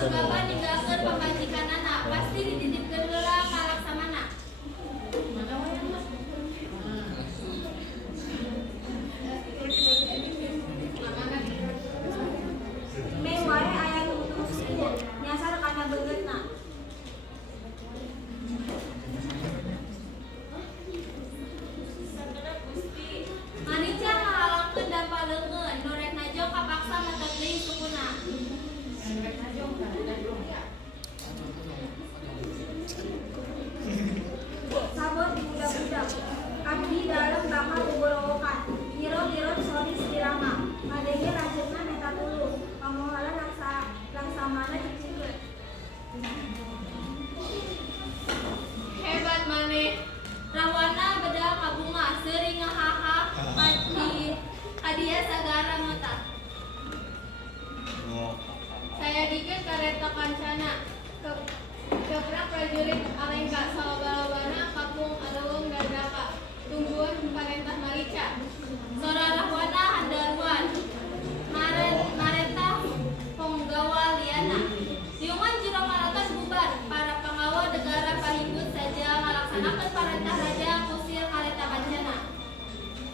Sababa ninggalkeun pamajikanana pasti dititipkeun heula ka Laksamana. Mewah aya nu terusku nyasar kana beungeutna. Manicah ngahalangkeun dan paleungeun nu rek najong kapaksa matak deui sukuna. Sabot budak-budak abdi dalem bakal boborowokan nyiro-nyiro soris dirama madehi rajutna neta tuluy pamoholan laksamana cicikeun. Hebat maneh. Rahwana bedah kabunga seuring ngahaha kadia sagara mata. Saya dikeun kareta kancana keprak prajurit alengka salabana kapung aleuweung dadaka tungguan parentah marica. Sora Rahwana handaruan mareta penggawa liana. Siungan jero maraton bubar para penggawa negara pahinggut saja ngalaksanakeun parentah raja kusir kareta kancana.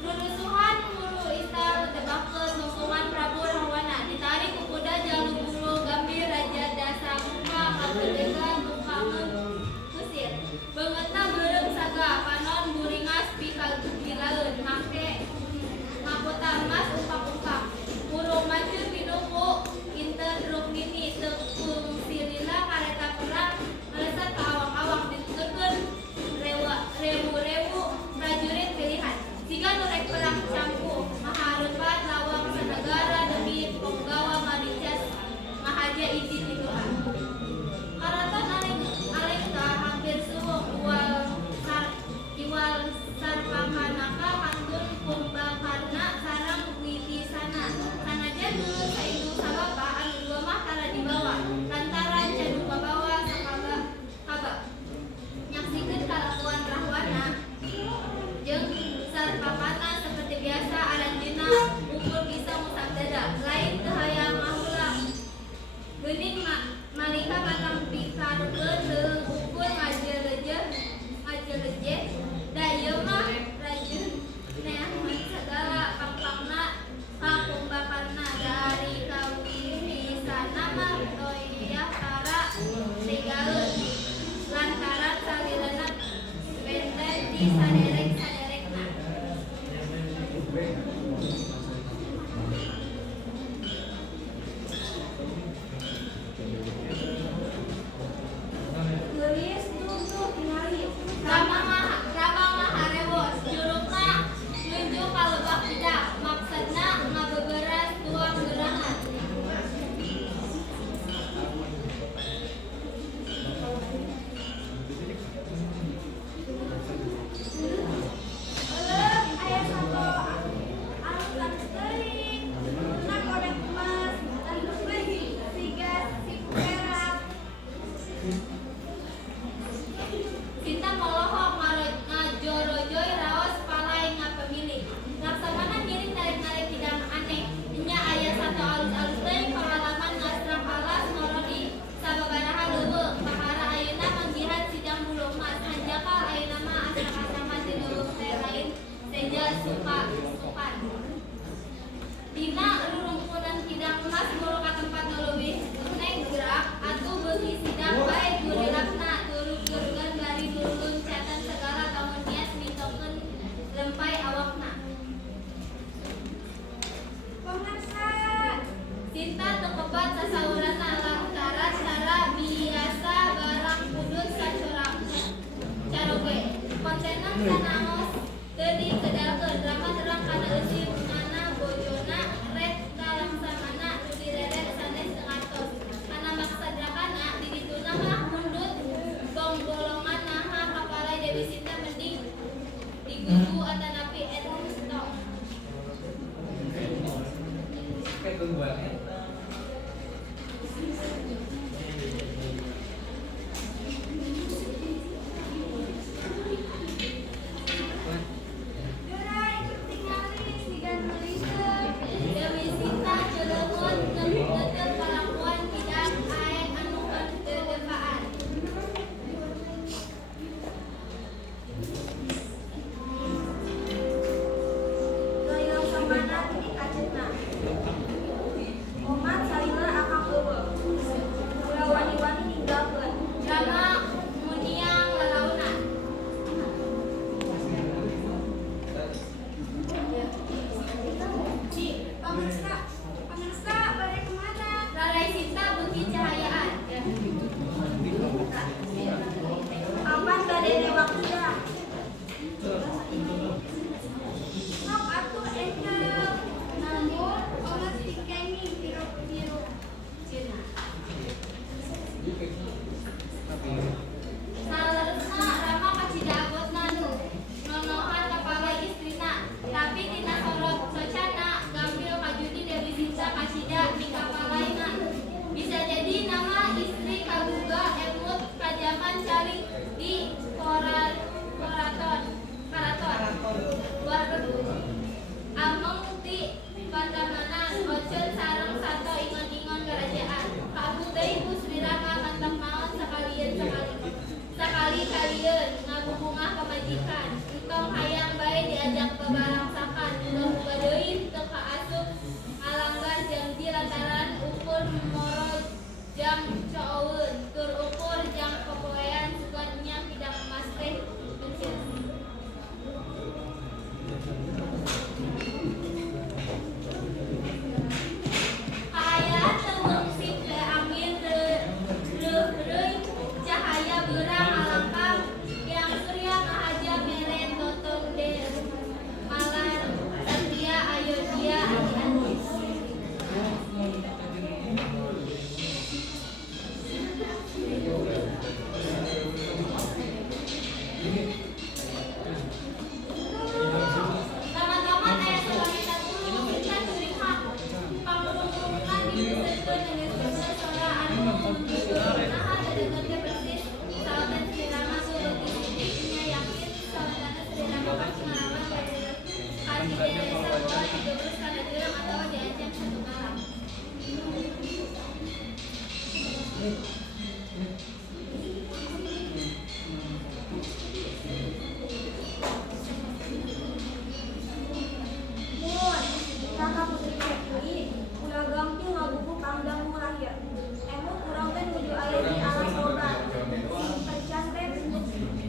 Rurusuhan muru istar tebakeun nungkungan Prabu Rahwana ditarik ku kuda jalur gambir raja dasa muka kabedegan mukangeun kusir. Beungeutna beureum saga panon buringas pikagilaeun make mahkota emas umpak-umpak. Urung maju pinuku kinten Rukmini teu sirina kareta perang melesat ka awang-awang dituturkeun rewu-rewu prajurit pilihan. Jika nu rek perang campu maharepat lawang sanegara demi penggawa maricas ngahaja izin ti Tuhan. Karaton alengka hampir suwung iwal sarpakanaka kantun kumbakarna sareng witisana. Sanajan dulu saindung sababa anu dua mah tara dibawa lantaran cadu babawa sakaba. Nyaksikeun kalakuan Rahwana jeung sarpakana seperti biasa aranjeunna ukur bisa musab dada lain teu hayang ngahulang. Geuning malika batang pikarkeun leuweung ukur ngajeleujeh da ieu mah rajin neangan sagala pangpangna kakumbakarna dari kawiwisana mah toyah tara digaeun lantaran salirana benten di saderek-saderekna. Geulis tuh tingali Rama maharewos jurukna nuju ka lebah bidak maksudna ngabeberas tuang geurahan. Mun, Raka Putri Cekli, ulah gampil ngabubuh pangdang lahir. Emut urang teh nuju aya di alas obat. Sing pecan teh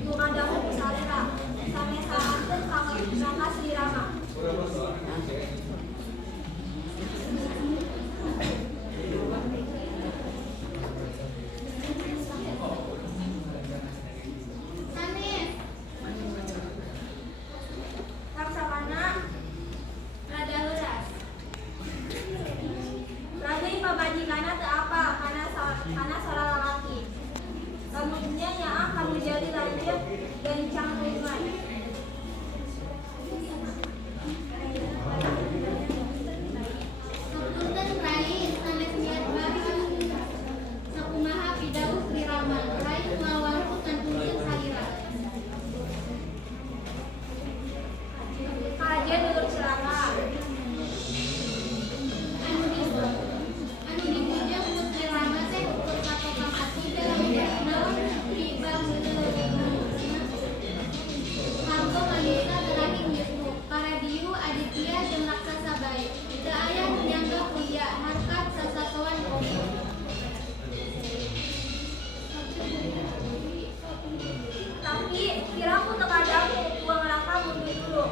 nu ngadangu ku salera. Sanesaakeun Raka Sri Rama. Sanes, Laksana, rada heuras. raja pabajikana teu apa kana sora lalaki. Lamunnya nyaah kanu jadi lanjut gencang hubungan. Sapunten Rai, sanes niat bahan. Sakumaha pidawuh Sri Rama, Rai ngawalku kantunkeun salira. Karaja dulur celaka. Anu dibujang ku Sri Rama teh ukur satokang ati dalam naon tibang Hargo manisa terakhir Wisnu, Karadiyu, Aditya, jeung raksasa bae. Teu aya nu nyangga kuliah, harkat sasatoan oge. Tapi kiraku tekadamu uang Raka mundur dulu.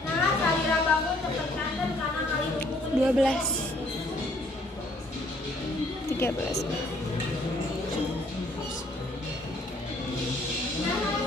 Nah, salira bangun terpercanten karena kali hubungan 12 13 Nah,